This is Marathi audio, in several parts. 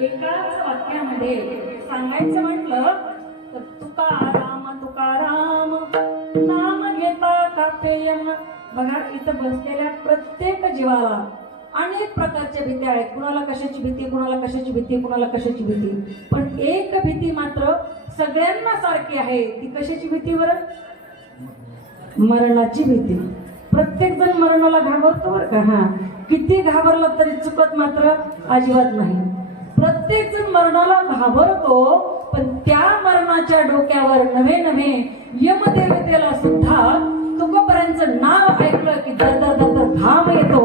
एकाच वाक्यामध्ये सांगायचं म्हटलं तर तुकाराम तुकाराम नाम घेता कापेयम. बघा, इथं बसलेल्या प्रत्येक जीवाला अनेक प्रकारच्या भीती आहेत. कुणाला कशाची भीती, कुणाला कशाची भीती, कुणाला कशाची भीती. पण एक भीती मात्र सगळ्यांना सारखी आहे. ती कशाची भीती बरं? मरणाची भीती. प्रत्येक जण मरणाला घाबरतो बरं का. हा, किती घाबरलं तरी चुकत मात्र अजिबात नाही. प्रत्येक जण मरणाला घाबरतो, पण त्या मरणाच्या डोक्यावर नवे नवे यमदेवतेला सुद्धा तुकोबरायांचं नाव ऐकलं की दर दर दर दर घाम येतो.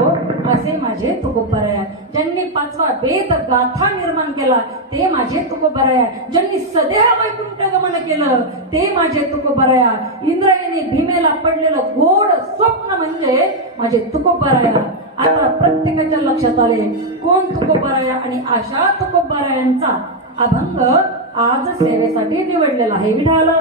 असे माझे तुकोबराया. ज्यांनी 5वा वेद गाथा निर्माण केला ते माझे तुकोबराया. ज्यांनी सदेह वैकुंठ गमन केलं ते माझे तुकोबराया. इंद्रायणी भीमेला पडलेलं गोड स्वप्न म्हणजे माझे तुकोबराया. आता प्रत्येकाच्या लक्षात आले कोण तुकोबराया, आणि अशा तुकोबरायांचा अभंग आज सेवेसाठी निवडलेला आहे. विठाला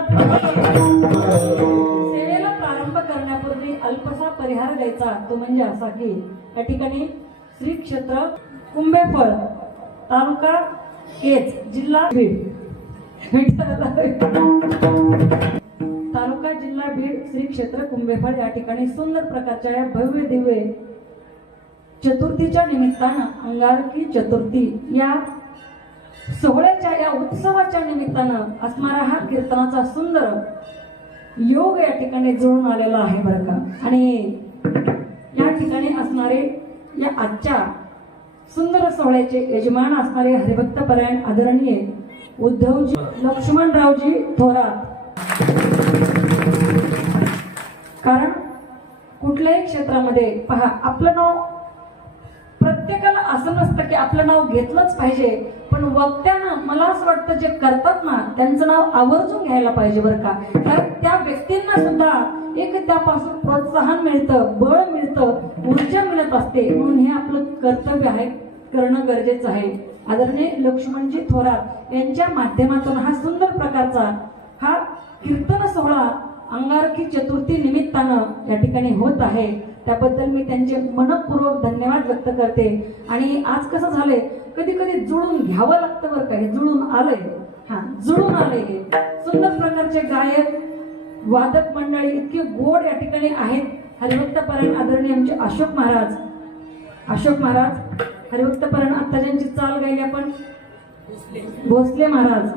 सेवेला प्रारंभ करण्यापूर्वी अल्पसा परिहार द्यायचा, तो म्हणजे असा की या ठिकाणी श्री क्षेत्र कुंभेफळ, तालुका केज, जिल्हा बीड, तालुका जिल्हा बीड, श्री क्षेत्र कुंभेफळ या ठिकाणी सुंदर प्रकारच्या या भव्य दिव्य चतुर्थीच्या निमित्तानं, अंगारकी चतुर्थी या सोहळ्याच्या या उत्सवाच्या निमित्तानं असणारा हा कीर्तनाचा सुंदर योग या ठिकाणी जुळून आलेला आहे बरं का. आणि या ठिकाणी असणारे या आजच्या सुंदर सोहळ्याचे यजमान असणारे हरिभक्त परायण आदरणीय उद्धवजी लक्ष्मणरावजी थोरात. कारण कुठल्याही क्षेत्रामध्ये पहा, आपलं नाव प्रत्येकाला असं नसतं की आपलं नाव घेतलंच पाहिजे, पण वक्त्यानं मला असं वाटतं जे करतात ना त्यांचं नाव आवर्जून घ्यायला पाहिजे बरं का. कारण त्या व्यक्तींना सुद्धा एक त्यापासून प्रोत्साहन मिळतं, बळ मिळतं, ऊर्जा मिळत असते. म्हणून हे आपलं कर्तव्य आहे, करणं गरजेचं आहे. आदरणीय लक्ष्मणजी थोरात यांच्या माध्यमातून हा सुंदर प्रकारचा हा कीर्तन सोहळा अंगारकी चतुर्थी निमित्तानं या ठिकाणी होत आहे. त्याबद्दल मी त्यांचे मनपूर्वक धन्यवाद व्यक्त करते. आणि आज कसं झालंय, कधी कधी जुळून घ्यावं लागतं बरं का. हे जुळून आलंय, हा जुळून आलंय. हे सुंदर प्रकारचे गायक वादक मंडळी इतके गोड या ठिकाणी आहेत. हरिभक्त परायण आदरणीय आमचे अशोक महाराज हरिभक्त परायण. आता ज्यांची चाल गायली आपण भोसले महाराज.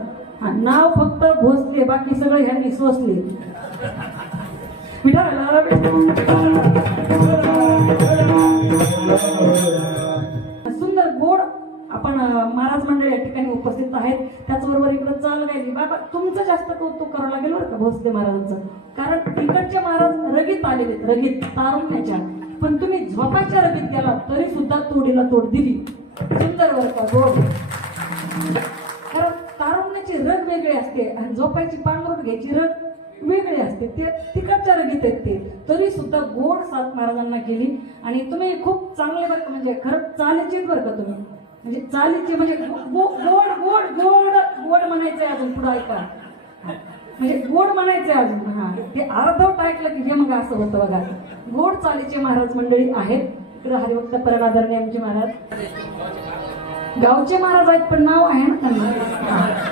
हा, नाव फक्त भोसले, बाकी सगळं ह्यांनी सोसले. सुंदर गोड आपण महाराज मंडळी या ठिकाणी उपस्थित आहेत. त्याचबरोबर इकडे चाल गायली. बाबा तुमचं जास्त कौतुक करावं लागेल बरं का भोसले महाराजांचं. कारण इकडचे महाराज रगीत आलेले, रगीत तारुण्याच्या, पण तुम्ही झोपाच्या रगीत गेला तरी सुद्धा तोडीला तोड दिली. सुंदर बरं का, गोड. कारण तारुण्याची रग वेगळी असते आणि झोपायची पांघरूण घ्यायची रग वेगळे असते. ते तिकडच्या रगीत आहेत ते, तरी सुद्धा गोड साथ महाराजांना केली. आणि तुम्ही खूप चांगले बरं, म्हणजे खरं चालीचीच बरं का तुम्ही, म्हणजे चालीची म्हणजे गोड गोड गोड गोड म्हणायचंय अजून पुढे ऐका, म्हणजे गोड म्हणायचंय अजून. हा, ते अर्धवट ऐकलं की हे मग असं होतं बघा. गोड चालीचे महाराज मंडळी आहेत. इकडे हरिभक्त परायण आदरणीय आमचे महाराज गावचे महाराज आहेत, पण नाव आहे ना त्यांना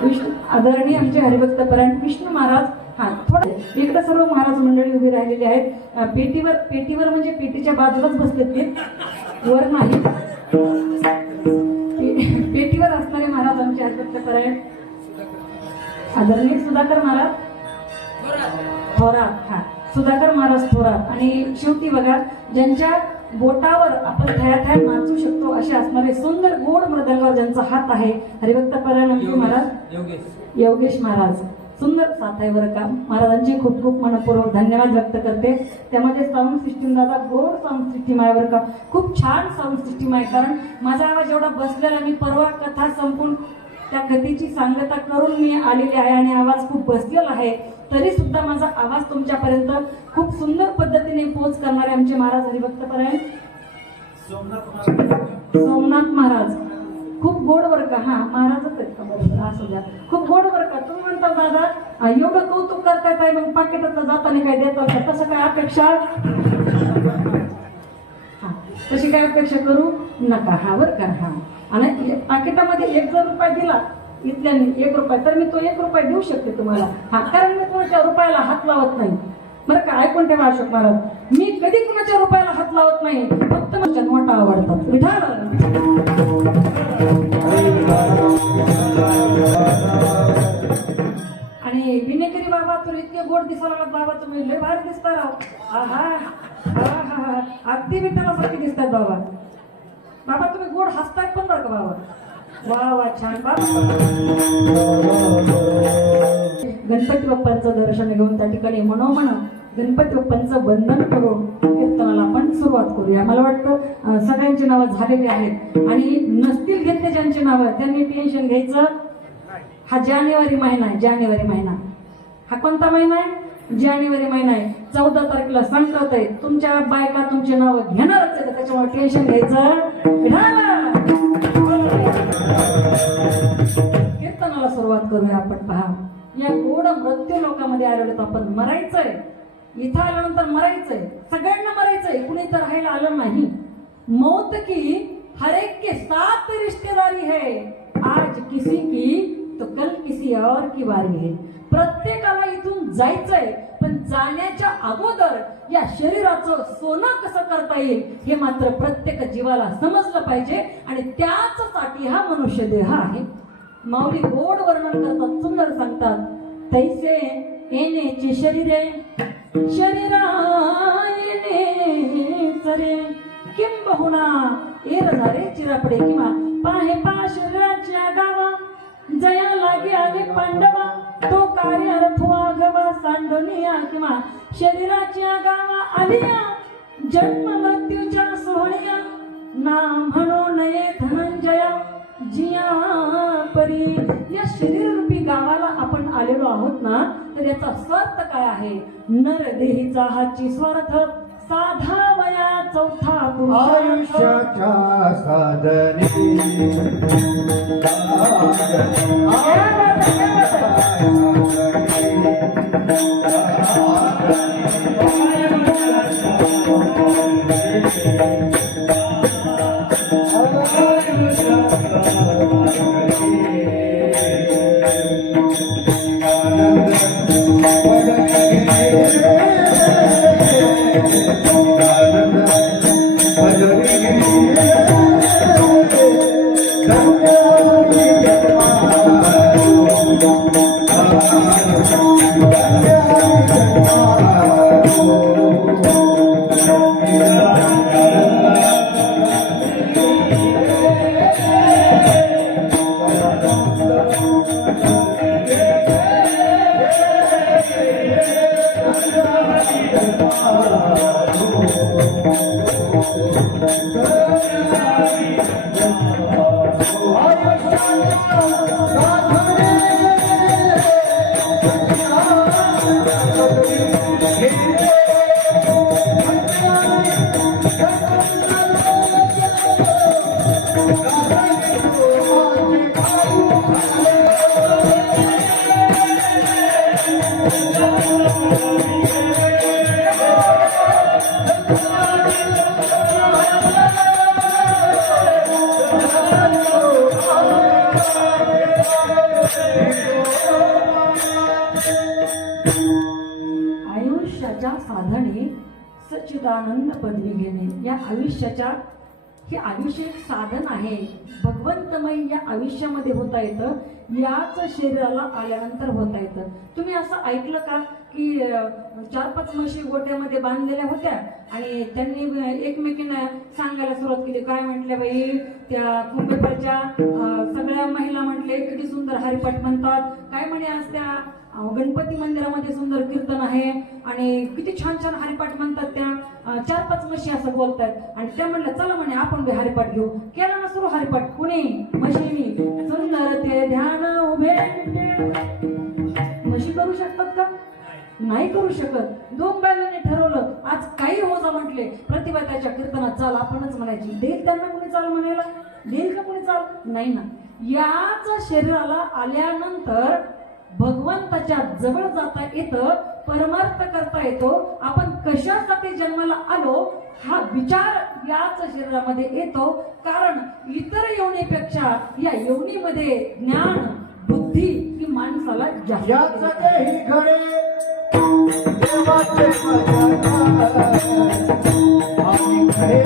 विष्णू. आदरणीय आमचे हरिभक्त परायण विष्णू महाराज. हा, थोडं इकडे सर्व महाराज मंडळी उभी राहिलेली आहेत. पेटीवर म्हणजे पेटीच्या बाजूलाच बसलेत ते, वर नाही. पेटीवर असणारे महाराज आमचे हरिभक्त परायण आदरणीय सुधाकर महाराज थोरात. हा, सुधाकर महाराज थोरात. आणि शेवटी बघा, ज्यांच्या बोटावर आपण थया नाचू शकतो असे असणारे सुंदर गोड मृदंगावर ज्यांचा हात आहे, हरिभक्त परायण आमचे महाराज योगेश महाराज. सुंदर साथ आहे बरं का. महाराजांचे खूप खूप मनपूर्वक धन्यवाद व्यक्त करते. त्यामध्ये साऊंड सिस्टीम दादा गोड साऊंड सिस्टीम आहे बरं का, खूप छान साऊंड सिस्टीम आहे. कारण माझा आवाज एवढा बसलेला, मी परवा कथा संपून त्या कथेची सांगता करून मी आलेली आहे आणि आवाज खूप बसलेला आहे, तरी सुद्धा माझा आवाज तुमच्यापर्यंत खूप सुंदर पद्धतीने पोच करणारे आमचे महाराज हरिभक्त परायण सोमनाथ महाराज. खूप गोड बरं का. हा, महाराजच आहेत का? बरोबर, असू द्या. खूप गोड बरं का. तुम्ही म्हणता दादा एवढं कौतुक करताय काय, मग पाकिटातलं जाताना काय देतात का? तसं काय अपेक्षा, तशी काय अपेक्षा करू नका हा बरं का हा. आणि पाकिटामध्ये 1 जर रुपया दिला इथल्याने 1 रुपया तर मी तो 1 रुपया देऊ शकते तुम्हाला हा, कारण मी तुमच्या रुपयाला हात लावत नाही बरं का. ऐकून ठेवा अशोक महाराज, मी कधी कुणाच्या रुपयाला हात लावत नाही, फक्त माझ्या नोटा आवडतात. विठाल आणि विनेकरी बाबा तर इतके गोड दिसायला लागत बाबा, तुम्ही लय भारी दिसता राव. आहा आहा, अगदी विठ्ठलासारखे दिसतात बाबा. बाबा तुम्ही गोड हसताय पण बरं का बाबा. वा वा छान बाबा. गणपती बाप्पांचं दर्शन घेऊन त्या ठिकाणी मनोमन गणपती बाप्पांचं वंदन करून कीर्तनाला आपण सुरुवात करूया. मला वाटतं सगळ्यांची नावं झालेली आहेत आणि नसतील घेतले ज्यांची नावं त्यांनी टेन्शन घ्यायचं. हा जानेवारी महिना आहे. जानेवारी महिना हा कोणता महिना आहे? जानेवारी महिना आहे. 14 तारखेला संक्रांत आहे. तुमच्या बायका तुमची नावं घेणारच आहे, त्याच्यामुळे टेन्शन घ्यायचं. कीर्तनाला सुरुवात करूया आपण. पहा, या गोड मृत्यू लोकांमध्ये आलेलो आपण मरायचंय. इथं आल्यानंतर मरायचंय, सगळ्यांना मरायचंय, कुणी तर राहायला आलं नाही. मौत की हर एक के साथ रिश्तेदारी है, आज किसी की तो कल किसी और की बारी है. प्रत्येकाला इथून जायचंय, पण जाण्याच्या अगोदर या शरीराचं सोनं कसं करता येईल हे मात्र प्रत्येक जीवाला समजलं पाहिजे आणि त्याचसाठी हा मनुष्य देह आहे. माऊली गोड वर्णन करतात, सुंदर सांगतात. तैसे येण्याचे शरीरे शरीरा येणे सरे किंबहुना एर झारे चिरापडे किंवा पाहे पा शरीराच्या गावा जया लागे आले पांडवा तो कार्य अर्थवा गवा सांडोनिया किंवा शरीराच्या गावा आलिया जन्म मृत्यूच्या सोहळ्या ना म्हणू नये धनंजया जिया परी. या शरीररूपी गावाला आपण आलेलो आहोत ना, तर याचा स्वार्थ काय आहे? नर देहीचा हाची स्वार्थ साधा वया चौथा आयुष्याच्या साधने आयुष्याच्या साधने सच्चिदानंद पदवी घेणे. या आयुष्याच्या हे आयुष्य एक साधन आहे. भगवंतमय या आयुष्यामध्ये होता येतं, याच शरीराला आल्यानंतर होता येतं. तुम्ही असं ऐकलं का की 4-5 म्हशी गोट्यामध्ये बांधलेल्या होत्या आणि त्यांनी एकमेकींना सांगायला सुरुवात केली. काय म्हटल्या बाई त्या कुंभेपरच्या सगळ्या महिला म्हटले किती सुंदर हरिपाठ म्हणतात, काय म्हणे आज त्या गणपती मंदिरामध्ये सुंदर कीर्तन आहे आणि किती छान छान हरिपाठ म्हणतात. त्या 4-5 म्हशी असं बोलतात आणि त्या म्हणल्या चला म्हणे आपण बी हरिपाठ घेऊ. केला ना सुरू हरिपाठ. कुणी? म्हशीनी. सुंदर ते ध्यान उभे. म्हशी करू शकतात का? नाही करू शकत. 2 बायलांनी ठरवलं आज काही होजा म्हटले प्रतिभा त्याच्या कीर्तनात चाल, आपणच म्हणायची. देईल त्यांना कोणी चाल म्हणायला? देईल का कोणी चाल? नाही ना. याच शरीराला आल्यानंतर भगवंताच्या जवळ जाता येतं, परमार्थ करता येतो. आपण कशासाठी जन्माला आलो हा विचार याच शरीरामध्ये येतो, कारण इतर योनीपेक्षा या योनीमध्ये ज्ञान बुद्धी ही माणसाला जास्त याच देही घडे देवाचे आम्ही खरे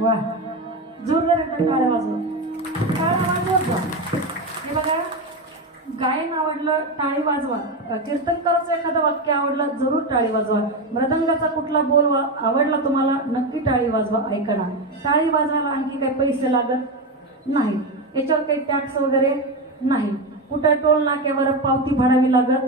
वा जोरदार एकदा टाळ्या वाजवा. टाळ्या वाजवत जा. हे बघा, गायन आवडलं टाळी वाजवा. कीर्तन करायचं एखादं वाक्य आवडलं जरूर टाळी वाजवा. मृदंगाचा कुठला बोल आवडला तुम्हाला नक्की टाळी वाजवा. ऐका ना, टाळी वाजवायला आणखी काही पैसे लागत नाही, याच्यावर काही टॅक्स वगैरे नाही, कुठं टोल नाक्यावर पावती भरावी लागत,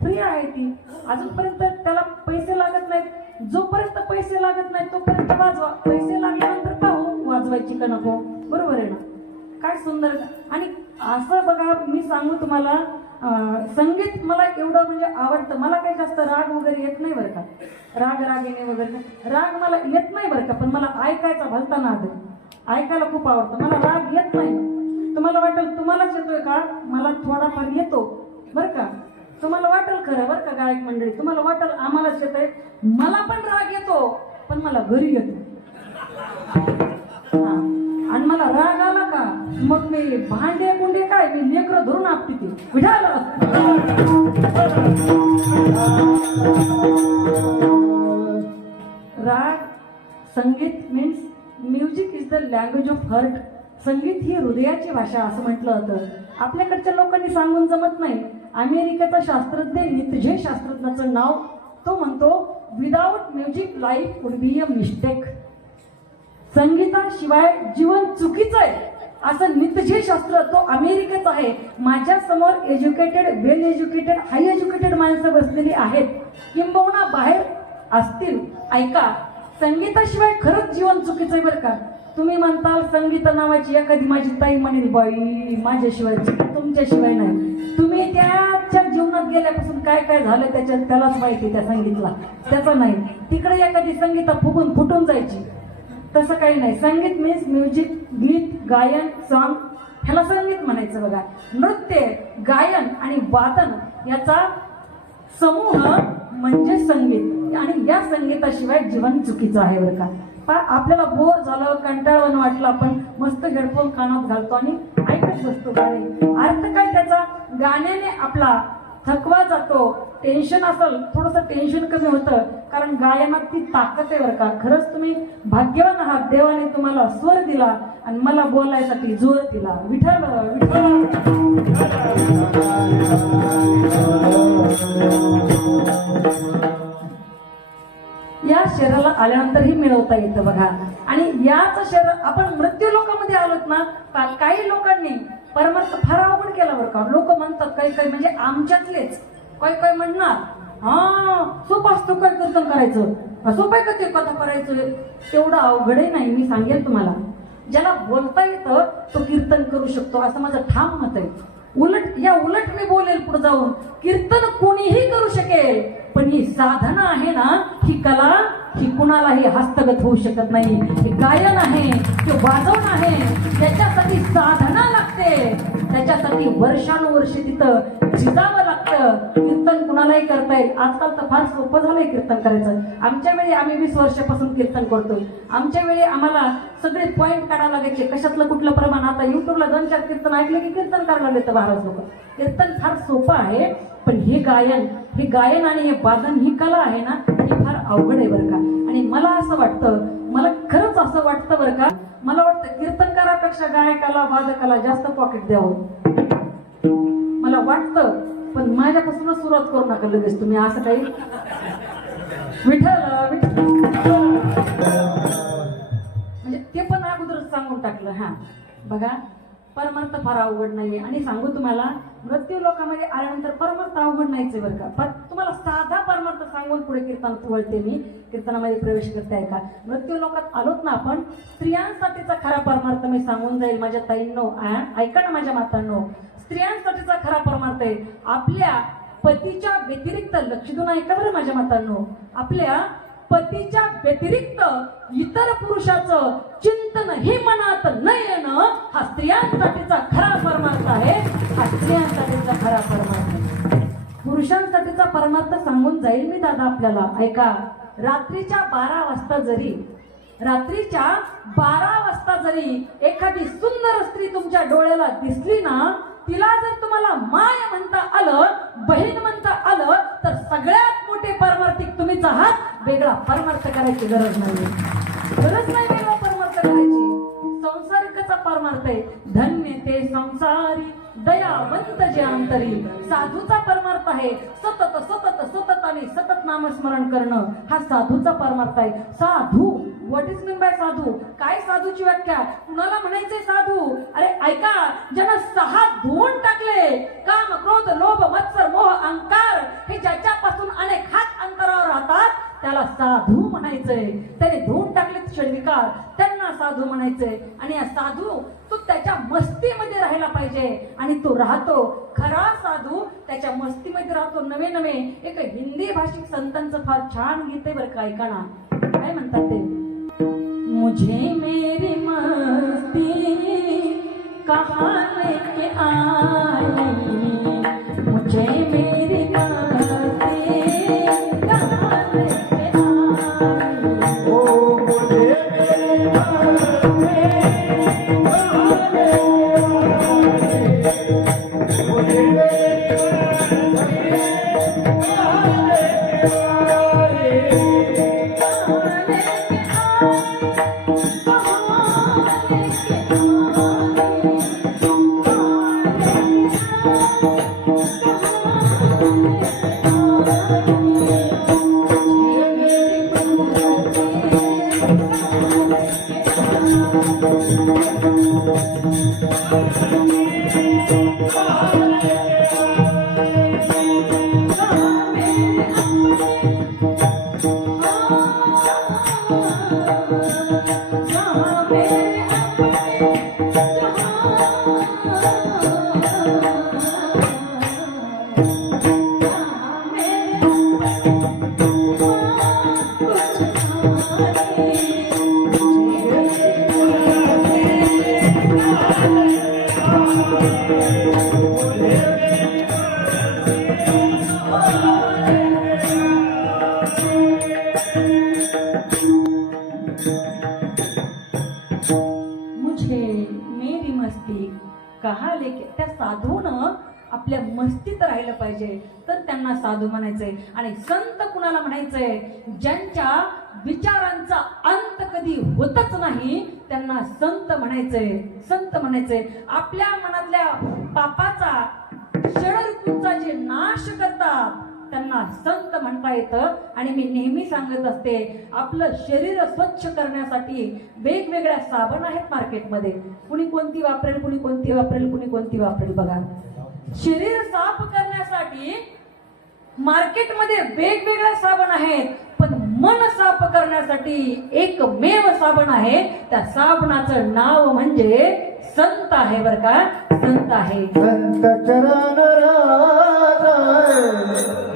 फ्री आहे ती. अजूनपर्यंत त्याला पैसे लागत नाहीत. जोपर्यंत पैसे लागत नाहीत तोपर्यंत वाजवा. पैसे लागल्यानंतर पाहू वाजवायची का नको. बरोबर आहे ना? काय सुंदर. आणि असं बघा, मी सांगू तुम्हाला, संगीत मला एवढं म्हणजे आवडतं. मला काही जास्त राग वगैरे येत नाही बरं का, राग रागिणी वगैरे राग मला येत नाही बरं का, पण मला ऐकायचा भलता नाद आहे. ऐकायला खूप आवडतं. मला राग येत नाही. तुम्हाला वाटेल तुम्हालाच येतोय का, मला थोडाफार येतो बरं का. तुम्हाला वाटेल खरं बरं का गायक मंडळी, तुम्हाला वाटेल आम्हालाच येतोय. मला पण राग येतो, पण मला घरी येतो. आणि मला राग आला का मग मी भांडे कुंडे काय मी लेकरं धरून आपटी ती विढाला. राग, संगीत means music is the language of heart. संगीत ही हृदयाची भाषा असं म्हटलं होतं. आपल्याकडच्या लोकांनी सांगून जमत नाही. अमेरिकेचा शास्त्रज्ञ नित्जे शास्त्रज्ञाचं नाव, तो म्हणतो without music life would be a mistake. संगीताशिवाय जीवन चुकीचं आहे असं नित्जे शास्त्र, तो अमेरिकेत आहे. माझ्या समोर एज्युकेटेड, वेल एज्युकेटेड, हाय एज्युकेटेड माणसं बसलेली आहेत, किंबहुना बाहेर असतील. ऐका, संगीताशिवाय खरंच जीवन चुकीचं आहे बरं का. तुम्ही म्हणताल संगीत नावाची एखादी माझी ताई म्हणेल बाई माझ्याशिवाय, तुमच्याशिवाय नाही. तुम्ही त्याच्या जीवनात गेल्यापासून काय काय झालं त्यालाच माहिती, त्या संगीतला त्याचं नाही. तिकडे एखादी संगीता फुगून फुटून जायची, तसं काही नाही. संगीत मीन्स म्युझिक, गीत, गायन, सॉंग, ह्याला संगीत म्हणायचं बघा. नृत्य, गायन आणि वादन याचा समूह म्हणजे संगीत. आणि या संगीताशिवाय जीवन चुकीचं आहे बरं का. पण आपल्याला बोर झालं, कंटाळवाणं वाटलं, आपण मस्त हेडफोन कानात घालतो आणि ऐकत बसतो गाणे. अर्थ काय त्याचा, गाण्याने आपला थकवा जातो. टेन्शन असेल थोडंसं टेन्शन कमी होतं, कारण गायनात ती ताकद आहे बरं का. खरंच तुम्ही भाग्यवान आहात, देवाने तुम्हाला स्वर दिला आणि मला बोलायसाठी जोर दिला. विठ्ठल विठ्ठल. या शरीराला आल्यानंतरही मिळवता येतं बघा. आणि याच शरीर आपण मृत्यू लोकांमध्ये आलोत ना, काही लोकांनी परमार्थ फार अवघड केला बरं का. लोक म्हणतात काही काही म्हणजे आमच्यातलेच काही म्हणणार, हा सोपं असतं काय कीर्तन करायचं, सोपं आहे का ते कथा करायचं. तेवढं अवघडही नाही. मी सांगेल तुम्हाला, ज्याला बोलता येतं तो कीर्तन करू शकतो असं माझं ठाम मत आहे. उलट मी बोलेल पुढे जाऊन, कीर्तन कोणीही करू शकेल, पण ही साधना आहे ना, ही कला ही कुणालाही हस्तगत होऊ शकत नाही. हे गायन आहे, ते वाजवण आहे, त्याच्यासाठी साधना लागते, त्याच्यासाठी वर्षानुवर्षे तिथं झिजावं लागतं. कीर्तन कुणालाही करता येईल. आजकाल तर फार सोपं झालंय कीर्तन करायचं. आमच्या वेळी आम्ही 20 वर्षापासून कीर्तन करतोय. आमच्या वेळी आम्हाला सगळे पॉईंट काढायला लागायचे, कशातलं कुठलं प्रमाण. आता युट्यूबला 2-4 कीर्तन ऐकले की कीर्तन करायला लागले तर 12 लोक. कीर्तन फार सोपं आहे, पण हे गायन आणि हे वादन ही कला आहे ना, ही फार अवघड आहे बरं का. आणि मला असं वाटतं, मला खरंच असं वाटतं बरं का, मला वाटतं कीर्तनकारापेक्षा गायकाला वादकाला जास्त पॉकेट द्यावं मला वाटतं. पण माझ्यापासूनच सुरुवात करू नका लगेच तुम्ही असं काही. विठ्ठल विठ्ठल म्हणजे ते पण अगोदरच सांगून टाकलं. हा बघा, परमार्थ फार अवघड नाहीये. आणि सांगू तुम्हाला, मृत्यू लोकांमध्ये आल्यानंतर परमार्थ अवघड नाहीच आहे बरं का. पण तुम्हाला साधा परमार्थ सांगून पुढे कीर्तनात वळते मी, कीर्तनामध्ये प्रवेश करताय का. मृत्यू लोकात आलोत ना आपण, स्त्रियांसाठीचा खरा परमार्थ मी सांगून जाईल माझ्या ताईंनो. ऐका ना माझ्या मातांनो, स्त्रियांसाठीचा खरा परमार्थ आहे आपल्या पतीच्या व्यतिरिक्त, लक्ष देऊन ऐका बरं माझ्या मातांनो, आपल्या पतीच्या व्यतिरिक्त इतर पुरुषाचं चिंतन हे मनात न येणं हा स्त्रियांसाठीचा खरा परमार्थ आहे. हा स्त्रियांसाठीचा खरा परमार्थ आहे. पुरुषांसाठीचा परमार्थ सांगून जाईल मी दादा आपल्याला. ऐका, रात्रीच्या 12 वाजता जरी एखादी सुंदर स्त्री तुमच्या डोळ्याला दिसली ना, तिला जर तुम्हाला माय म्हणता आलं, बहीण म्हणता आलं, तर सगळ्यात मोठे परमार्थिक तुम्हीच आहात. वेगळा परमार्थ करायची गरज नाही वेगळा परमार्थ करायची. संसारिकचा परमार्थ आहे धन्य ते संसारी दयावंत जे अंतरी. साधूचा परमार्थ आहे सतत सतत सतत आणि सतत नामस्मरण करणं. हा साधूचा परमार्थ आहे. साधू, व्हॉट इज मीन बाय साधू? काय साधूची व्याख्या? कुणाला म्हणायचे साधू? अरे ऐका, ज्यानं 6 धुवून टाकले, काम क्रोध लोभ मत्सर मोह अहंकार, हे ज्याच्यापासून अनेक हात अंतरावर राहतात त्याला साधू म्हणायचंय. त्याने धुवून टाकले विकार, त्यांना साधू म्हणायचंय. आणि या साधू तो त्याच्या मस्तीमध्ये राहायला पाहिजे आणि तो राहतो. खरा साधू त्याच्या मस्तीमध्ये राहतो. नवे नवे एक हिंदी भाषिक संतांचं फार छान गीत आहे बरं का. ऐका ना काय म्हणतात ते, मुझे मेरी मस्ती कहाँ लेके आई, मुझे मेरी मस्ती कहाँ लेके आई, ओ मुझे मेरी मस्ती कहाँ लेके आई, मुझे मेरी मस्ती कहाँ लेके. त्या साधूनं आपल्या मस्तीत राहिलं पाहिजे तर त्यांना साधू म्हणायचंय. आणि संत कुणाला म्हणायचंय? ज्यांच्या विचारांचा अंत कधी होतच नाही त्यांना संत म्हणायचंय. संत म्हणायचंय आपल्या मनातल्या पापाचा षडऋतूंचा जे नाश करतात त्यांना संत म्हणता येतं. आणि मी नेहमी सांगत असते, आपलं शरीर स्वच्छ करण्यासाठी वेगवेगळ्या साबण आहेत मार्केटमध्ये. कुणी कोणती वापरेल, कुणी कोणती वापरेल, कुणी कोणती वापरेल. बघा, शरीर साफ करण्यासाठी मार्केटमध्ये वेगवेगळ्या साबण आहेत, पण मन साफ करण्यासाठी एकमेव साबण आहे. त्या साबणाचं नाव म्हणजे संत आहे बरं का. संत आहे. संत चरण राजा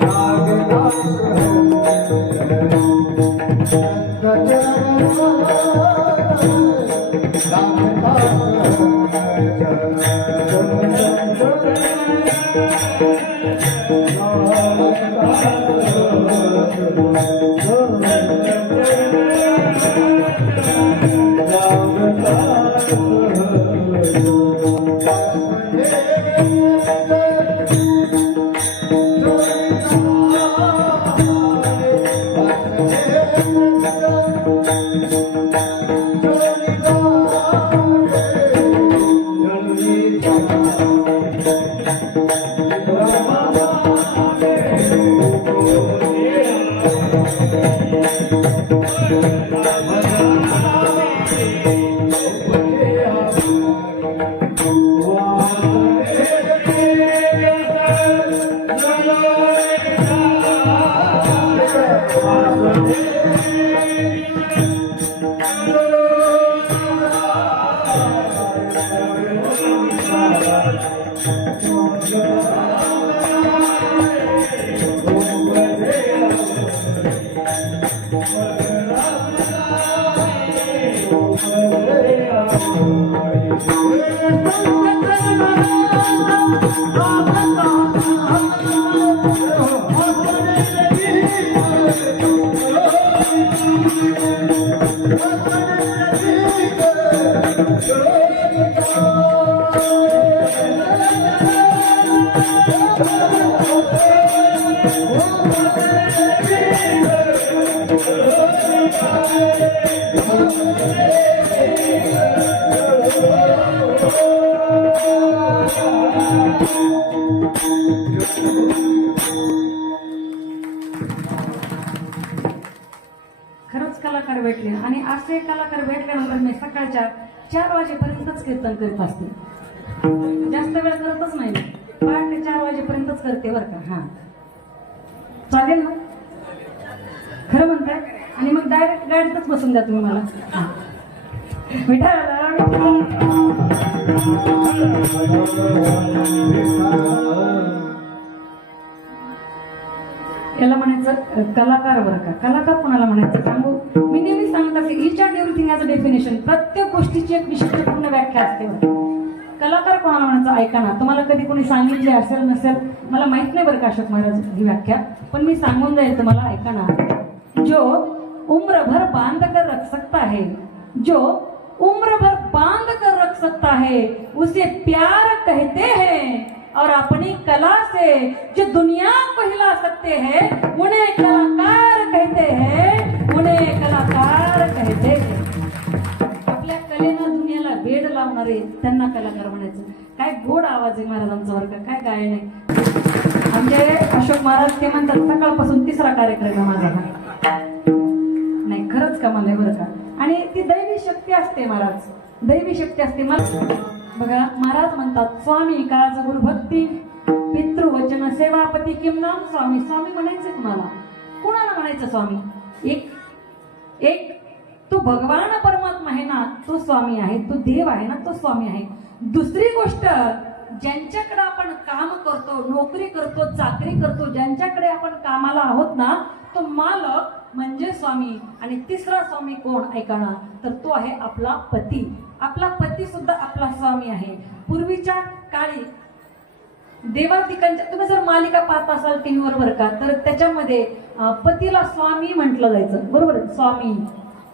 लागे दास संत चरण खरंच कलाकार भेटले आणि असे कलाकार भेटल्यानंतर मी सकाळच्या 4 वाजेपर्यंतच कीर्तन करीत असते. जास्त वेळ करतच नाही मी. पहाटे 4 वाजेपर्यंतच करते बरं का. हा चालेल ना? खरं म्हणताय? आणि मग डायरेक्ट गाडीतच बसून द्या तुम्ही मला. हा. विठ्ठल याला म्हणायचं कलाकार बरं का. कलाकार कोणाला म्हणायचं सांगू? मी नेहमी सांगत असते each and everything as a definition. प्रत्येक गोष्टीची एक विशिष्टपूर्ण व्याख्या असते बरं. कलाकार कोणाला म्हणायचं ऐका ना. तुम्हाला कधी कोणी सांगितले असेल नसेल मला माहित नाही बरं का अशोक महाराज ही व्याख्या, पण मी सांगून जाईल तुम्हाला. ऐका ना. जो उम्र भर बांध कर रख सकता है, जो उम्र भर बांध कर रख सकता है उसे प्यार कहते हैं, और अपनी कला से जो दुनिया को हिला सकते हैं उन्हें कलाकार कहते हैं, उन्हें कलाकार कहते हैं. आपल्या कलेनं दुनियाला वेड लावणारे त्यांना कलाकार म्हणायचं. काय गोड आवाज आहे महाराजांचा बरं का. काय गायन आहे. म्हणजे अशोक महाराज ते म्हणतात सकाळपासून 3रा कार्यक्रम आहे माझा हा. नाही खरंच कमाल आहे बरं का. आणि ती दैवी शक्ती असते महाराज, दैवी शक्ती असते. मला बघा महाराज म्हणतात स्वामी काज गुरुभक्ती पितृवचन सेवापती किम नाम स्वामी. स्वामी म्हणायचं तुम्हाला. कोणाला म्हणायचं स्वामी? एक तो भगवान परमात्मा आहे ना तो स्वामी आहे, तो देव आहे ना तो स्वामी आहे. दुसरी गोष्ट ज्यांच्याकडे आपण काम करतो, नोकरी करतो, चाकरी करतो, ज्यांच्याकडे आपण कामाला आहोत ना तो मालक म्हणजे स्वामी. आणि 3रा स्वामी कोण ऐका ना, तर तो आहे आपला पती. आपला पती सुद्धा आपला स्वामी आहे. पूर्वीच्या काळी देवादिकांच्या तुम्ही जर मालिका पाहत असाल टीव्हीवर बरं का, तर त्याच्यामध्ये पतीला स्वामी म्हटलं जायचं बरोबर. स्वामी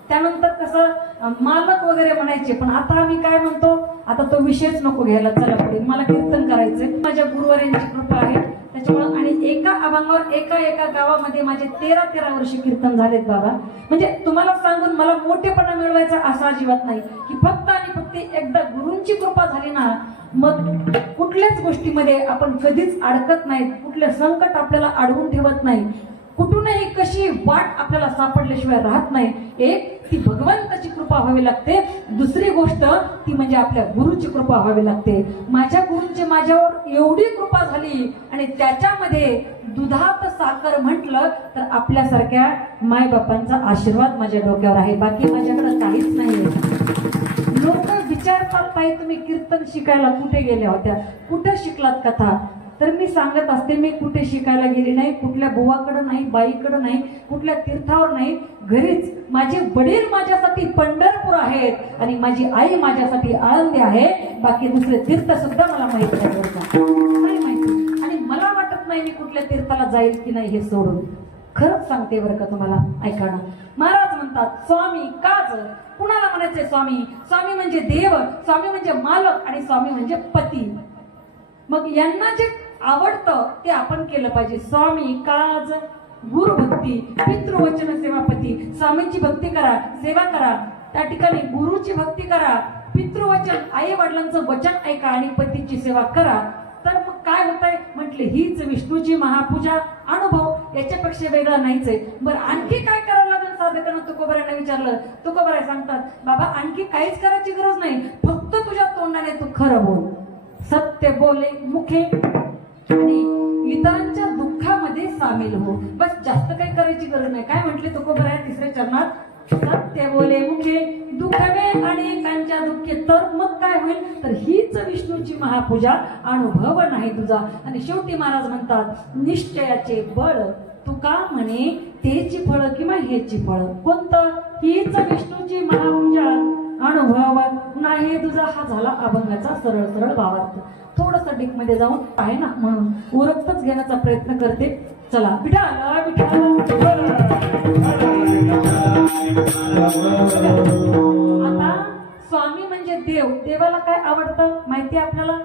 त्यानंतर कसं मालक वगैरे म्हणायचे. पण आता आम्ही काय म्हणतो, आता तो विषयच नको घ्यायला. चला पुढे मला कीर्तन करायचंय. माझ्या गुरुवारांची कृपा आहे त्याच्यामुळे. आणि एका अभंगावर एका गावामध्ये माझे 13 वर्ष कीर्तन झालेत बाबा. म्हणजे तुम्हाला सांगून मला मोठेपणा मिळवायचा असा अजिबात नाही की फक्त आणि फक्त एकदा गुरूंची कृपा झाली ना मग कुठल्याच गोष्टीमध्ये आपण कधीच अडकत नाही. कुठलं संकट आपल्याला अडवून ठेवत नाही. कुठूनही कशी वाट आपल्याला सापडल्याशिवाय राहत नाही. एक ती भगवंताची कृपा व्हावी लागते. दुसरी गोष्ट ती म्हणजे आपल्या गुरुची कृपा व्हावी लागते. माझ्या गुरूंची माझ्यावर एवढी कृपा झाली आणि त्याच्यामध्ये दुधात साखर म्हटलं तर आपल्यासारख्या मायबापांचा आशीर्वाद माझ्या डोक्यावर आहे. बाकी माझ्याकडे काहीच नाही. लोक विचारतात ताई तुम्ही कीर्तन शिकायला कुठे गेल्या होत्या, कुठे शिकलात कथा? तर मी सांगत असते मी कुठे शिकायला गेली नाही. कुठल्या बुवाकडे नाही, बाईकडे नाही, कुठल्या तीर्थावर नाही. घरीच माझे वडील माझ्यासाठी पंढरपूर आहेत आणि माझी आई माझ्यासाठी आळंदी आहे. बाकी दुसरे तीर्थ सुद्धा मला माहित नाही माहिती. आणि मला वाटत नाही मी कुठल्या तीर्थाला जाईल की नाही हे सोडून. खरंच सांगते बरं का तुम्हाला. ऐका ना. महाराज म्हणतात स्वामी काज. कुणाला म्हणायचंय स्वामी? स्वामी म्हणजे देव, स्वामी म्हणजे मालक आणि स्वामी म्हणजे पती. मग यांना जे आवडतं ते आपण केलं पाहिजे. स्वामी काज गुरुभक्ती पितृवचन सेवापती. स्वामींची भक्ती करा, सेवा करा. त्या ठिकाणी गुरुची भक्ती करा, पितृवचन आई वडिलांचं वचन ऐका आणि पतीची सेवा करा. तर मग काय होतंय म्हटले हीच विष्णूची महापूजा. अनुभव याच्यापेक्षा वेगळा नाहीच आहे. बरं आणखी काय करावं लागेल साधकांना तुकोबारांना विचारलं. तुकोबारा सांगतात बाबा आणखी काहीच करायची गरज नाही. फक्त तुझ्या तोंडाने तू खरं बोल, सत्य बोले मुखे आणि इतरांच्या दुःखामध्ये सामील हो. बस जास्त काही करायची गरज नाही. काय म्हटले तुकोबर आहे तिसऱ्या चरणात, सत्य बोले मुखे दुखवे अनेकांच्या दुःखे. तर मग काय होईल, तर हीच विष्णूची महापूजा, अनुभव नाही तुझा. आणि शेवटी महाराज म्हणतात निश्चयाचे बळ तुका म्हणे तेची फळ किंवा हेची फळ. कोणतं, हीच विष्णूची महापूजा, अनुभव नाही तुझा. हा झाला अभंगाचा सरळ सरळ भावार्थ. थोडस डीप मध्ये जाऊन आहे ना म्हणून उरकतच घेण्याचा प्रयत्न करते. चला विठाला विठाला. आता स्वामी म्हणजे देव. देवाला काय आवडतं माहिती आपल्याला,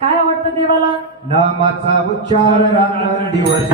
काय आवडतं देवाला? नामाचा उच्चार रात्र दिवस.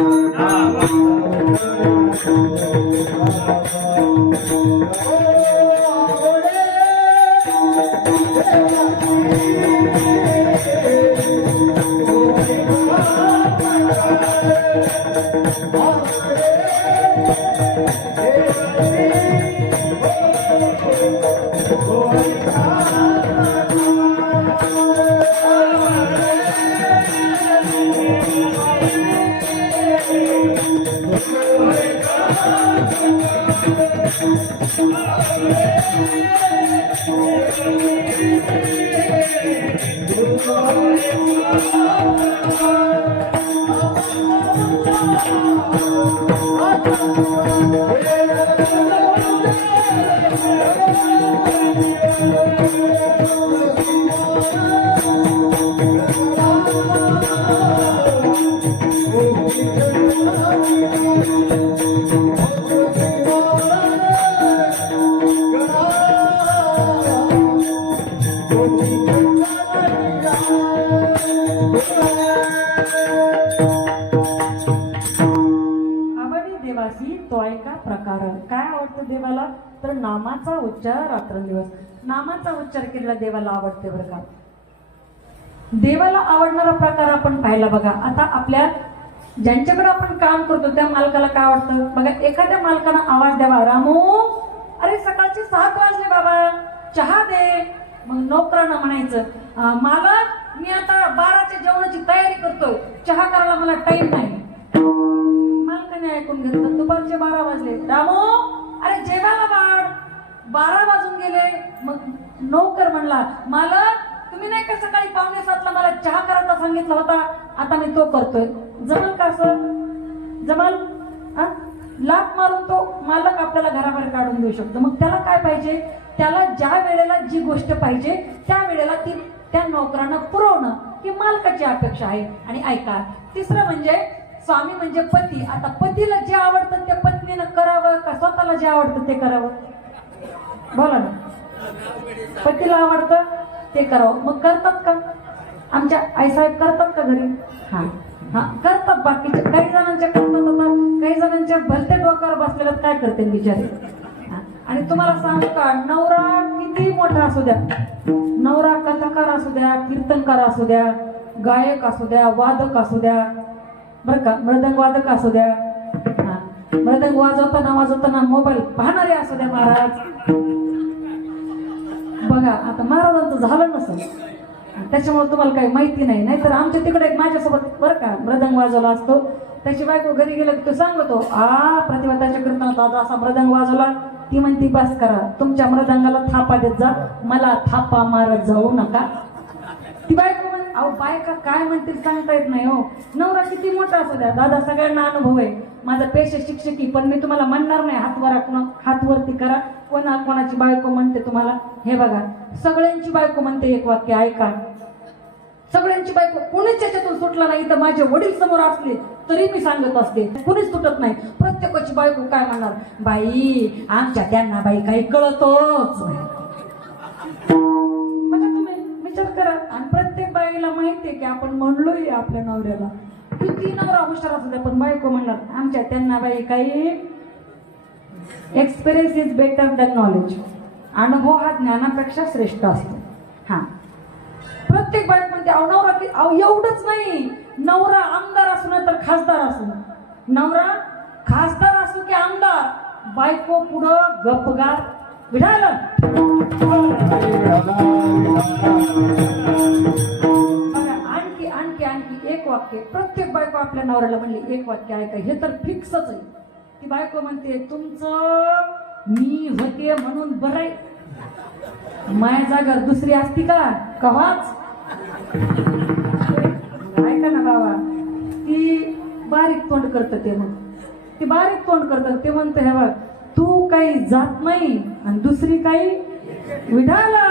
तो ऐका प्रकार. काय आवडतं देवाला, तर नामाचा उच्चार रात्रंदिवस. नामाचा उच्चार केलेला देवाला आवडते बरं का. देवाला आवडणारा प्रकार आपण पाहिला बघा. आता आपल्या ज्यांच्याकडे आपण काम करतो त्या मालकाला काय आवडतं बघा. एखाद्या मालकानं आवाज द्यावा, रामू अरे सकाळचे 7 वाजले बाबा, चहा दे. मग नोकरानं म्हणायचं मालक मी आता 12च्या जेवणाची तयारी करतोय, चहा करायला मला टाइम नाही. मालकाने ऐकून घेतलं, दुपारचे 12 वाजले, रामू अरे जेवायला वाढ, 12 वाजून गेले. मग नोकर म्हणला मालक तुम्ही नाही का सकाळी 6:45 मला चहा करायला सांगितला होता, आता मी तो करतोय. जमल का असं, जमल? लाथ मारून तो मालक आपल्याला घराबाहेर काढून देऊ शकतो. मग त्याला काय पाहिजे, त्याला ज्या वेळेला जी गोष्ट पाहिजे त्या वेळेला ती त्या नोकरांना पुरवणं ही मालकाची अपेक्षा आहे. आणि ऐका, तिसरं म्हणजे स्वामी म्हणजे पती. आता पतीला जे आवडतं ते पत्नीनं करावं का स्वतःला जे आवडतं ते करावं, बोला ना. पतीला आवडतं ते करावं, मग करतात का? आमच्या आईसाहेब करतात का घरी? हा हा करतात. बाकीचे काही जणांच्या करतात, आता काही जणांच्या भलत्या डोक्यावर बसलेल्या काय करते बिचारे. आणि तुम्हाला सांगू का, नवरा किती मोठा असू द्या, नवरा कथाकार असू द्या, कीर्तनकार असू द्या, गायक असू द्या, वादक असू द्या बरं का, मृदंग वादक असू द्या, मृदंग वाजवताना मोबाईल पाहणारे असू द्या महाराज. बघा आता महाराजांचं झालं नसेल त्याच्यामुळे तुम्हाला काही माहिती नाही. नाहीतर आमच्या तिकडे माझ्यासोबत बरं का मृदंग वाजवला असतो, त्याची बायको घरी गेलं की तो सांगतो प्रतिभाताच्या कीर्तनात आज असा मृदंग वाजवला. ती म्हणती बस करा, तुमच्या मृदंगाला थापा देत जा, मला थापा मारत जाऊ नका. ती बायको म्हण, अहो बायका काय म्हणतील सांगता येत नाही हो. नवरा किती मोठा असू द्या, दादा सगळ्यांना अनुभव आहे. माझा पेशा शिक्षकी, पण मी तुम्हाला म्हणणार नाही हातवरती करा कोणाची बायको म्हणते तुम्हाला. हे बघा सगळ्यांची बायको म्हणते एक वाक्य ऐका, सगळ्यांची बायको, कोणीच त्याच्यातून सुटला नाही. तर माझे वडील समोर असले तरी मी सांगत असते, कोणीच सुटत नाही. प्रत्येकाची बायको काय म्हणणार, बाई आमच्या त्यांना बाई काही कळतोच नाही. म्हणजे तुम्ही विचार करा. आणि प्रत्येक बाईला माहितीये की आपण म्हणलोय आपल्या नवऱ्याला, किती नवरा हुशार असू द्या पण बायको म्हणणार आमच्या त्यांना बाई काही. Experience is better than knowledge. अनुभव हा ज्ञानापेक्षा श्रेष्ठ असतो. हा प्रत्येक बायको म्हणते अहो नवरा की, अहो एवढंच नाही, नवरा आमदार असू ना तर खासदार असू, नवरा खासदार असू की आमदार, बायको पुढं गपगार. विढालं आणखी आणखी आणखी एक एक वाक्य प्रत्येक बायको आपल्या नवऱ्याला म्हणली एक वाक्य ऐका, हे तर फिक्सच आहे. ती बायको म्हणते तुमचं मी होते म्हणून बरं आहे, माया जागर दुसरी असती का कव्हाच. ऐका ना बाबा, ती बारीक तोंड करत ते, मग ती बारीक तोंड करतात ते म्हणते हे बघ तू काही जात नाही आणि दुसरी काही विढाला.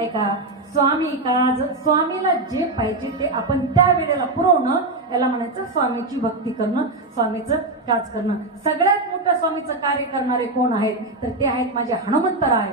ऐका, स्वामी काज स्वामीला जे पाहिजे ते आपण त्या वेळेला पुरवणं याला म्हणायचं स्वामीची भक्ती करणं, स्वामीचं काज करणं. सगळ्यात मोठं स्वामीचं कार्य करणारे कोण आहेत तर ते आहेत माझे हनुमंतराय.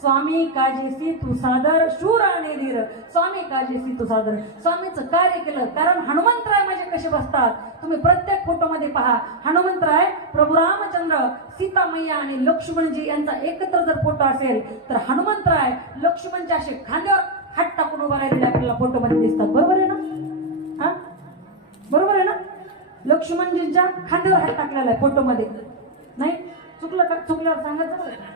स्वामी काजेसी तू सादर शूर आणि धीर, स्वामी काजेसी तू सादर. स्वामीचं कार्य केलं कारण हनुमंतराय माझे कसे बसतात तुम्ही प्रत्येक फोटोमध्ये पहा. हनुमंतराय, प्रभू रामचंद्र, सीता मैया आणि लक्ष्मणजी यांचा एकत्र जर फोटो असेल तर हनुमंतराय लक्ष्मणच्या असे खांद्यावर हात टाकून उभा राहिलेले आपल्याला फोटोमध्ये दिसतात. बरोबर आहे ना? हा, बरोबर आहे ना? लक्ष्मणजींच्या खांद्यावर हात टाकलेला आहे फोटोमध्ये. नाही चुकलं का? चुकल्यावर सांगायचं.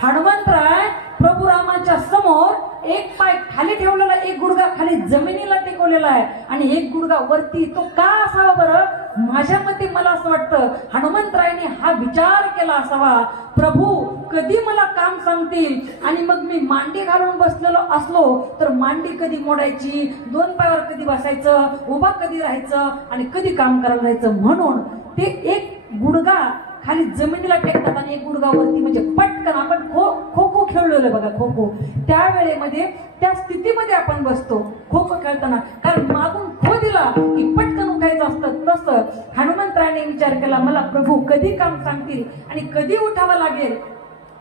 हनुमंतराय प्रभू रामाच्या समोर एक पाय खाली ठेवलेला, एक गुडघा खाली जमिनीला टेकवलेला आहे आणि एक गुडघा वरती. तो का असावा बरं? माझ्या मते मला असं वाटतं हनुमंतरायने हा विचार केला असावा, प्रभू कधी मला काम सांगतील आणि मग मी मांडी घालून बसलेलो असलो तर मांडी कधी मोडायची, दोन पायावर कधी बसायचं, उभा कधी राहायचं आणि कधी काम करायला जायचं. म्हणून ते एक गुडघा खाली जमिनीला टेकतात आणि एक गुडघावरती, म्हणजे पटकन आपण खो खो खेळलेलो बघा, खो खो त्या वेळेमध्ये त्या स्थितीमध्ये आपण बसतो खो खो खेळताना, कारण मागून खो दिला की पटकन उठायचं असतं. तसं हनुमंतरायाने विचार केला मला प्रभू कधी काम सांगतील आणि कधी उठावं लागेल,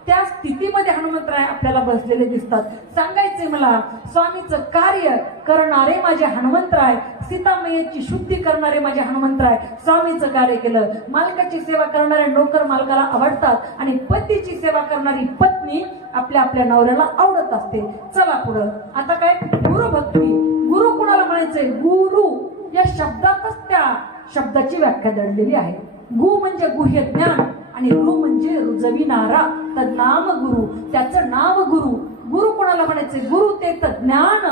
त्या स्थितीमध्ये हनुमंतराय आपल्याला बसलेले दिसतात. सांगायचे मला स्वामीचं कार्य करणारे माझे हनुमंतराय, सीतामय्याची शुद्धी करणारे माझे हनुमंतराय स्वामीचं कार्य केलं. मालकाची सेवा करणारे नोकर मालकाला आवडतात आणि पतीची सेवा करणारी पत्नी आपल्या आपल्या नवऱ्याला आवडत असते. चला पुढं. आता काय? गुरुभक्ती. गुरु कुणाला म्हणायचंय? गुरु या शब्दातच त्या शब्दाची व्याख्या दडलेली आहे. गु म्हणजे गुह्य ज्ञान आणि रु म्हणजे रुजविणारा, तर नाम गुरु, त्याचं नाव गुरु. गुरु कोणाला म्हणायचे? गुरु ते ज्ञान,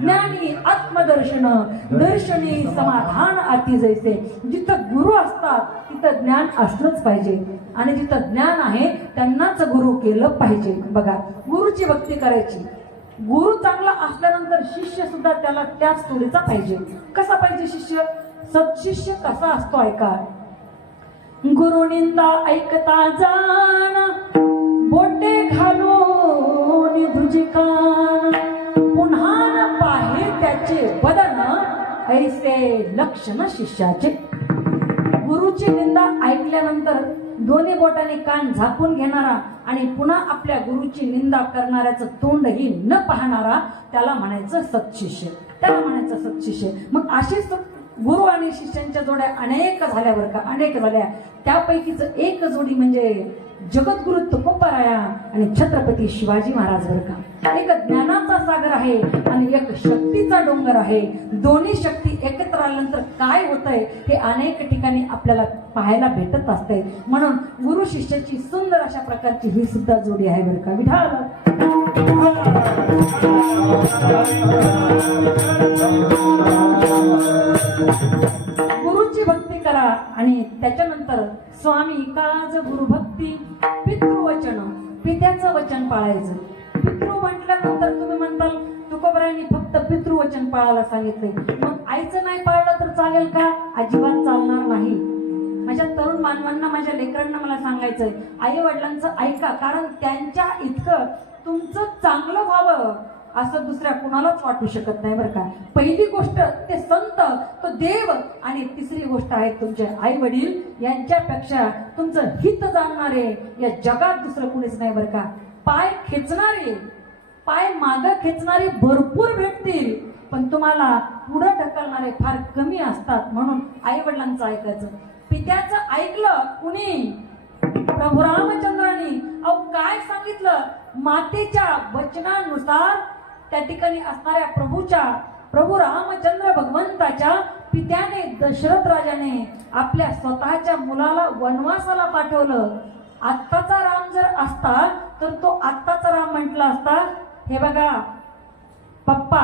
ज्ञानी आत्मदर्शन, दर्शनी समाधान अति जैसे. जिथं गुरु असतात तिथं ज्ञान असलंच पाहिजे आणि जिथं ज्ञान आहे त्यांनाच गुरु केलं पाहिजे. बघा, गुरुची भक्ती करायची. गुरु चांगला असल्यानंतर शिष्य सुद्धा त्याला त्याच तोडीचा पाहिजे. कसा पाहिजे शिष्य? सत्शिष्य कसा असतो ऐका. गुरु निंदा ऐकता जाण, बोटे घालून तुझी कान, पुन्हा न पाहे त्याचे बदन, ऐसे लक्षण शिष्याचे. गुरुची निंदा ऐकल्यानंतर दोन्ही बोटाने कान झाकून घेणारा आणि पुन्हा आपल्या गुरुची निंदा करणाऱ्याचं तोंडही न पाहणारा त्याला म्हणायचं सत्शिष्य, त्याला म्हणायचं सत्शिष्य. मग अशी गुरु आणि शिष्यांच्या जोड्या अनेक झाल्या बरं का, अनेक झाल्या. त्यापैकीच एक जोडी म्हणजे जगद्गुरु तुकोबाराया आणि छत्रपती शिवाजी महाराज बरं का. एक ज्ञानाचा सागर आहे आणि एक शक्तीचा डोंगर आहे. दोन्ही शक्ती एकत्र आल्यानंतर काय होतंय हे अनेक ठिकाणी आपल्याला पाहायला भेटत असते. म्हणून गुरु शिष्याची सुंदर अशा प्रकारची ही सुद्धा जोडी आहे बरं का. विठाल गुरुची भक्ती करा आणि त्याच्यानंतर स्वामी काज गुरुभक्ती पितृवचन, पित्याचं वचन पाळायचं. पितृ म्हटल्यानंतर तुम्ही म्हणताल तुकोबारायांनी फक्त पितृवचन पाळायला सांगितलंय, मग आईचं नाही पाळलं तर चालेल का? अजिबात चालणार नाही. माझ्या तरुण मानवांना, माझ्या लेकरांना मला सांगायचंय, आई वडिलांचं ऐका, कारण त्यांच्या इतकं तुमचं चांगलं व्हावं असं दुसऱ्या कुणालाच वाटू शकत नाही बरं का. पहिली गोष्ट ते संत, तो देव, आणि तिसरी गोष्ट आहे तुमचे आई वडील. यांच्यापेक्षा तुमचं हित जाणणारे या जगात दुसरं कुणीच नाही बरं का. पाय खेचणारे, पाय मागं खेचणारे भरपूर भेटतील, पण तुम्हाला पुढे ढकलणारे फार कमी असतात. म्हणून आई वडिलांचं ऐकायचं. पित्याचं ऐकलं कुणी? प्रभू रामचंद्रांनी अहो काय सांगितलं? मातेच्या वचनानुसार त्या ठिकाणी असणाऱ्या प्रभू रामचंद्र भगवंताच्या पित्याने दशरथ राजाने आपल्या स्वतःच्या मुलाला वनवासाला पाठवलं. आत्ताचा राम जर असता तर तो आत्ताचा राम म्हटला असता, हे बघा पप्पा,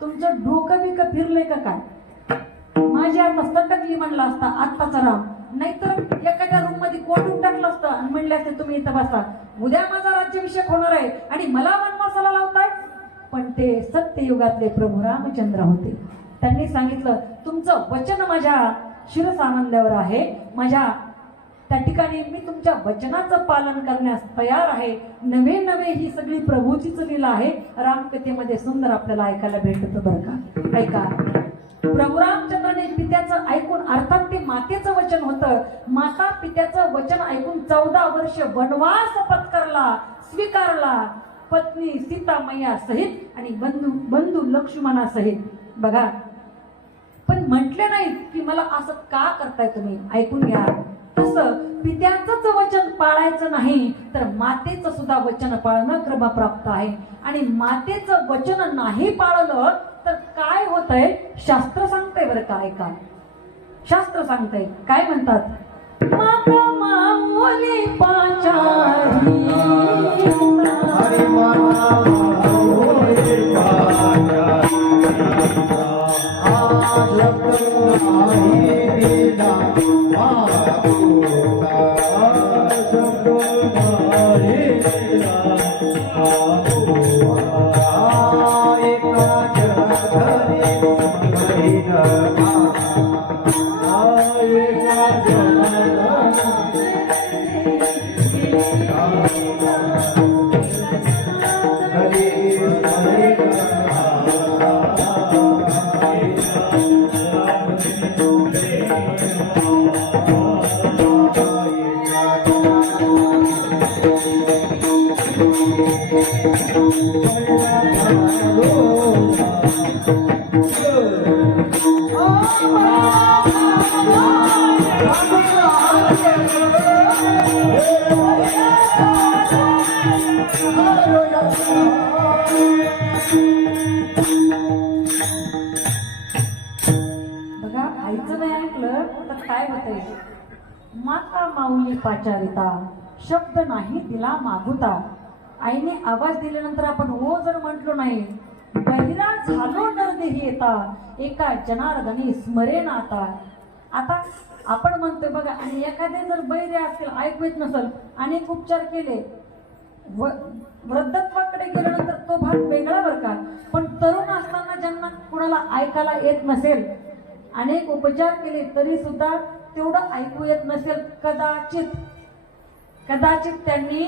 तुमचं डोकं बिकं फिरलंय का काय? माझ्या मस्तटकली म्हणला असता आत्ताचा राम, नाहीतर एखाद्या रूम मध्ये कोंडून टाकलं असतं आणि म्हणले असते तुम्ही इथं बसा, उद्या माझा राज्याभिषेक होणार आहे आणि मला वनवासाला लावताय. पण ते सत्ययुगातले प्रभू रामचंद्र होते. त्यांनी सांगितलं तुमचं वचन माझ्या शिरसामांद्यावर आहे, माझ्या त्या ठिकाणी मी तुमच्या वचनाचं पालन करण्यास तयार आहे. नवे नवे ही सगळी प्रभूचीच लीला आहे. रामकथेमध्ये सुंदर आपल्याला ऐकायला भेटत बरं का. ऐका, प्रभू रामचंद्राने पित्याचं ऐकून, अर्थात ते मातेचं वचन होतं, माता पित्याचं वचन ऐकून 14 वर्ष वनवास पत्करला, स्वीकारला, पत्नी सीता मैया सहित आणि बंधू लक्ष्मणा सहित. बघा, पण म्हटले नाही की मला असं का करताय तुम्ही, ऐकून घ्या. तसं पित्याचंच वचन पाळायचं नाही तर मातेचं सुद्धा वचन पाळणं क्रमप्राप्त आहे. आणि मातेचं वचन नाही पाळलं तर काय होतंय शास्त्र सांगतंय बरं का. ऐका, शास्त्र सांगतंय काय म्हणतात, माता माऊली पाचारी हरे माता माऊली पाचारी, आज नाही दिला मागोता, शब्द नाही दिला मागोता, एका जगधरी महिना, एका जगधरी बघा, आईचं नाही ऐकलं तर काय होतंय. माता माऊली पाचारिता, शब्द नाही दिला मागुता. आईने आवाज दिल्यानंतर आपण हो जर म्हटलो नाही, बहिरा झालो नरदेही येता, एका जनार्दनी स्मरेन आता. आता आपण म्हणतोय बघा, आणि एखादे जर बहिरे असतील, ऐकू येत नसेल, अनेक उपचार केले, वृद्धत्वाकडे गेल्यानंतर तो भाग वेगळा बरं का. पण तरुण असताना ज्यांना कुणाला ऐकायला येत नसेल, अनेक उपचार केले तरी सुद्धा तेवढं ऐकू येत नसेल, कदाचित त्यांनी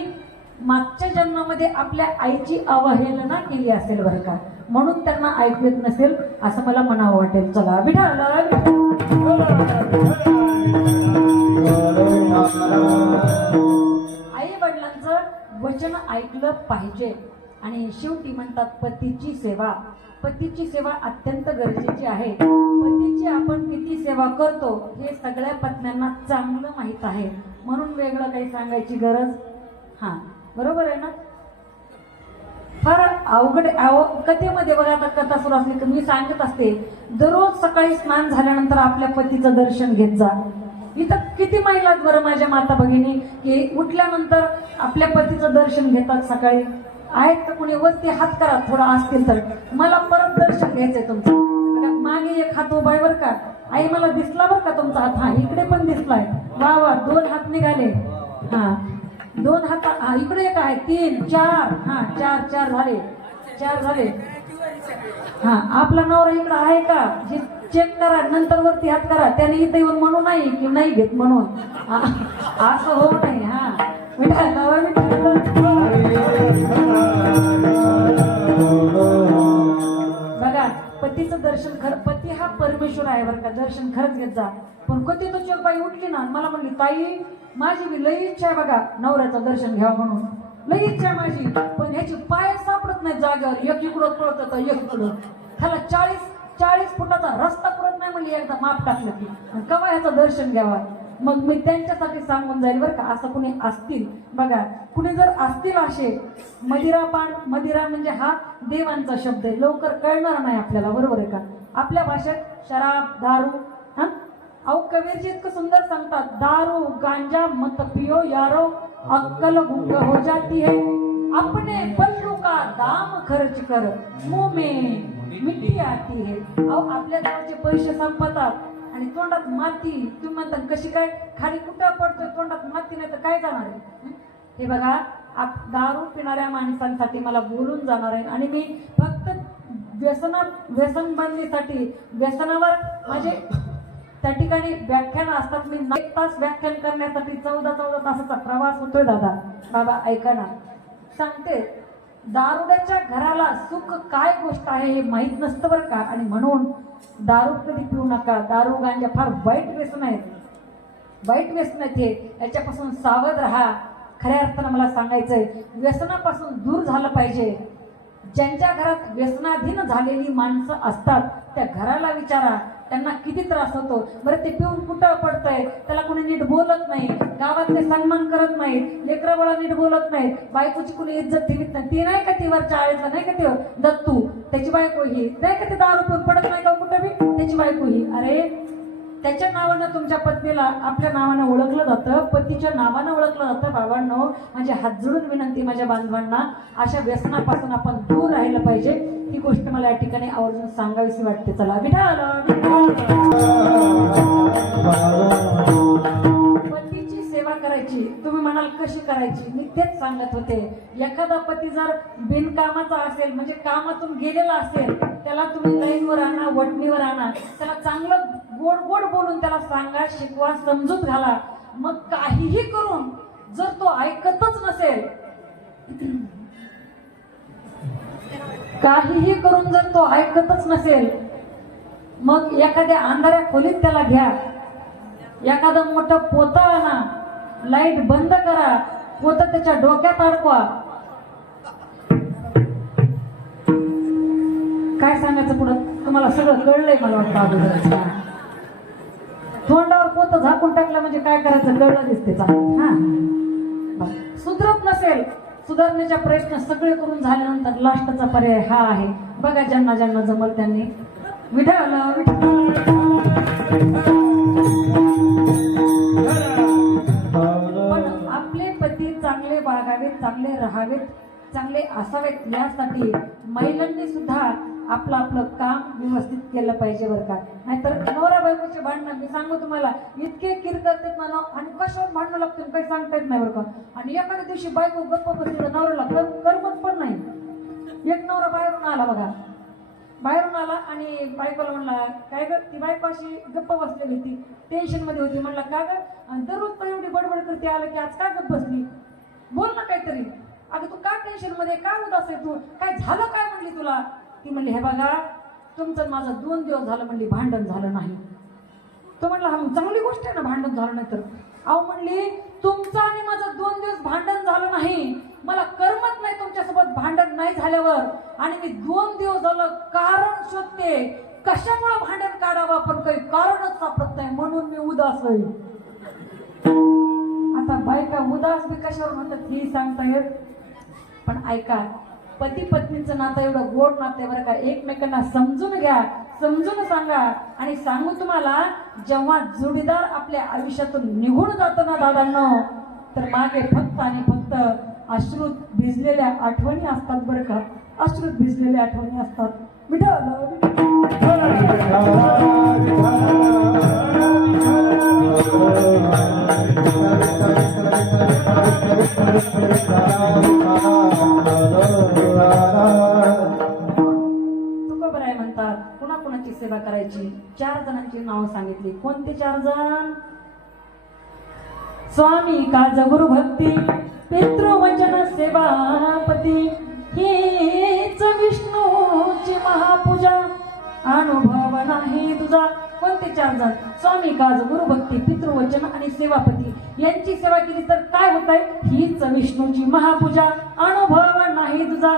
मागच्या जन्मामध्ये आपल्या आईची अवहेलना केली असेल बरं का, म्हणून त्यांना ऐकू येत नसेल असं मला म्हणावं वाटेल. चला विठाल, आई वडिलांचं वचन ऐकलं पाहिजे. आणि शेवटी म्हणतात पतीची सेवा, पतीची सेवा अत्यंत गरजेची आहे. पतीची आपण किती सेवा करतो हे सगळ्या पत्न्यांना चांगलं माहित आहे, म्हणून वेगळं काही सांगायची गरज. हा, बरोबर आहे ना. फार अवघड कथेमध्ये बघा, आता कथा सुरू असली तर मी सांगत असते, दररोज सकाळी स्नान झाल्यानंतर आपल्या पतीचं दर्शन घेत जा. इथं किती महिला बरं माझ्या माता भगिनी की उठल्यानंतर आपल्या पतीचं दर्शन घेतात सकाळी. आहेत का कुणी? वरती हात करा थोडा असतील तर, मला परत दर्शन घ्यायचंय तुमचं. मागे एक हात उभा आहे बरं का. आई मला दिसला बरं का तुमचा हात, हा इकडे पण दिसलाय, वा वा, 2 हात निघाले. हा, 2 हात, हा इकडे एक आहे, 3 4, हा 4 झाले, 4 झाले. हा, आपला नवरा इकडे आहे का हे चेक करा, नंतर वरती हात करा. त्याने इथे येऊन म्हणू नाही की नाही घेत म्हणून, असं होऊ नाही. हा, बघा, पतीचं दर्शन खरं, पती हा परमेश्वर आहे बरं का, दर्शन खरंच घेत जा. पण कधी तो चोर बाई उठली ना, मला म्हणली ताई माझी बी लई इच्छा आहे बघा नवऱ्याचं दर्शन घ्यावं म्हणून, लई इच्छा माझी, पण ह्याची पाय सापडत नाही जागेवर, एक इकडं पळत एक इकडं. ह्याला 40 फुटाचा रस्ता पडत नाही म्हणजे एकदा माप टाकलं की, केव्हा ह्याचं दर्शन घ्यावा. मग मी त्यांच्यासाठी सांगून जाईल बरं का, असं कुणी असतील बघा, कुणी जर असतील असे, मदिरापान, मदिरा म्हणजे हा देवांचा शब्द आहे, लवकर कळणार नाही आपल्याला, बरोबर आहे का. आपल्या भाषेत शराब, दारू, हा अहो कबीरजी इतकं सुंदर सांगतात, दारू गांजा मत पियो यारो, अक्कल गुंग हो जाती है, अपने पल्लू का दाम खर्च कर मुंह में मिट्टी आती है. अहो आपल्या गावाचे पैसे संपतात आणि तोंडात माती. तुम्ही म्हणता कशी काय खाली कुठं पडतोय तोंडात माती नाही तर काय जाणार आहे. हे बघा दारू पिणाऱ्या माणसांसाठी मला बोलून जाणार आहे आणि मी फक्त व्यसनबंदीसाठी व्यसनावर माझे त्या ठिकाणी व्याख्यान असतात. मी 1 तास व्याख्यान करण्यासाठी 14 तासाचा प्रवास होतोय. दादा ऐका ना सांगते. दारुड्याच्या घराला सुख काय गोष्ट आहे हे माहीत नसतं बरं का. आणि म्हणून दारू कधी पिऊ नका. दारू गांजा फार वाईट व्यसन आहेत. हे याच्यापासून सावध राहा. खऱ्या अर्थानं मला सांगायचंय व्यसनापासून दूर झालं पाहिजे. ज्यांच्या घरात व्यसनाधीन झालेली माणसं असतात त्या घराला विचारा त्यांना किती त्रास होतो. बरं ते पिऊन कुठं पडतंय त्याला कोणी नीट बोलत नाही. गावातले सन्मान करत नाहीत. लेकराबाळा नीट बोलत नाहीत. बायकोची कोणी इज्जत ठेवीत नाही. ती नाही का ती वर चाळीतला नाही का ते दत्तू त्याची बायको ही नाही का ते दारू पिऊन पडत नाही का कुठं बी त्याची बायको ही. अरे त्याच्या नावानं तुमच्या पत्नीला आपल्या नावानं ओळखलं जातं. पतीच्या नावानं ओळखलं जातं. बाबांनो माझे हात जोडून विनंती माझ्या बांधवांना अशा व्यसनापासून आपण दूर राहिलं पाहिजे. ही गोष्ट मला या ठिकाणी आवर्जून सांगावीशी वाटते. चला पतीची सेवा करायची. तुम्ही म्हणाल कशी करायची. मी तेच सांगत होते. एखादा पती जर बिनकामाचा असेल म्हणजे कामातून गेलेला असेल त्याला तुम्ही लाईनवर आणा वटणीवर आणा. त्याला चांगलं गोड गोड बोलून त्याला सांगा शिकवा समजूत घाला. मग काहीही करून जर तो ऐकतच नसेल मग एखाद्या अंधाऱ्या खोलीत त्याला घ्या. एखादं मोठं पोतं आणा. लाईट बंद करा. पोतं त्याच्या डोक्यात अडकवा. काय सांगायचं पुढं तुम्हाला सगळं कळलंय मला वाटतं अगोदरच. तोंडावर पोतं झाकून टाकलं म्हणजे काय करायचं कळलं दिसते. सुधरत नसेल सुधारण्याचा प्रयत्न सगळे करून झाल्यानंतर लास्टचा पर्याय हा आहे. बघा ज्यांना ज्यांना जमल त्यांनी विठ्ठल पण आपले पती चांगले वागावेत चांगले राहावेत चांगले असावेत यासाठी महिलांनी सुद्धा आपलं काम व्यवस्थित केलं पाहिजे बरं का. नाहीतर नवरा बायकोचे भांडणं मी सांगू तुम्हाला इतके किर करतात ना आणि कशावर भांडणं लागतं काही सांगता येत नाही बरं का. आणि एखाद्या दिवशी बायको गप्प बसली नवऱ्याला करमत पण नाही. एक नवरा बाहेरून आला आणि बायकोला म्हणला काय ग. ती बायको अशी गप्प बसलेली होती टेन्शन मध्ये होती. म्हणला का ग दररोज पण एवढी बडबड करते आलं की आज काय गप्प बसली बोल ना काहीतरी. अगं तू का टेन्शन मध्ये काय उदास आहे तू काय झालं काय म्हणली तुला. ती म्हणली हे बघा तुमचं माझं 2 दिवस झालं म्हणली भांडण झालं नाही. तो म्हणला हा चांगली गोष्ट आहे ना भांडण झालं नाही तर. अहो म्हणली तुमचं आणि माझं 2 दिवस भांडण झालं नाही. मला करमत नाही तुमच्यासोबत भांडण नाही झाल्यावर. आणि मी 2 दिवस झालं कारण शोधते कशामुळे भांडण काढावं पण काही कारणच सापडत नाही म्हणून मी उदास होईल. आता बायका उदास बी कशावर म्हणतात ही सांगता येत. पण ऐका पती पत्नीचं नातं एवढं गोड नातं बरं का. एकमेकांना समजून घ्या समजून सांगा. आणि सांगू तुम्हाला जेव्हा जोडीदार आपल्या आयुष्यातून निघून जातो ना दादांनो तर मागे फक्त आणि फक्त अश्रूत भिजलेल्या आठवणी असतात बरं का. अश्रूत भिजलेल्या आठवणी असतात. तुकोबराय म्हणतात कुणाकुणाची सेवा करायची. 4 जणांची नावं सांगितली. कोणते 4 जण. स्वामी काज गुरु भक्ती पितृवचन सेवापती हीच विष्णूची महापूजा अनुभव नाही तुझा. कोणते 4 जण. स्वामी काज गुरु भक्ती पितृवचन आणि सेवापती यांची सेवा केली तर काय होत आहे हीच विष्णूची महापूजा अनुभव नाही तुझा.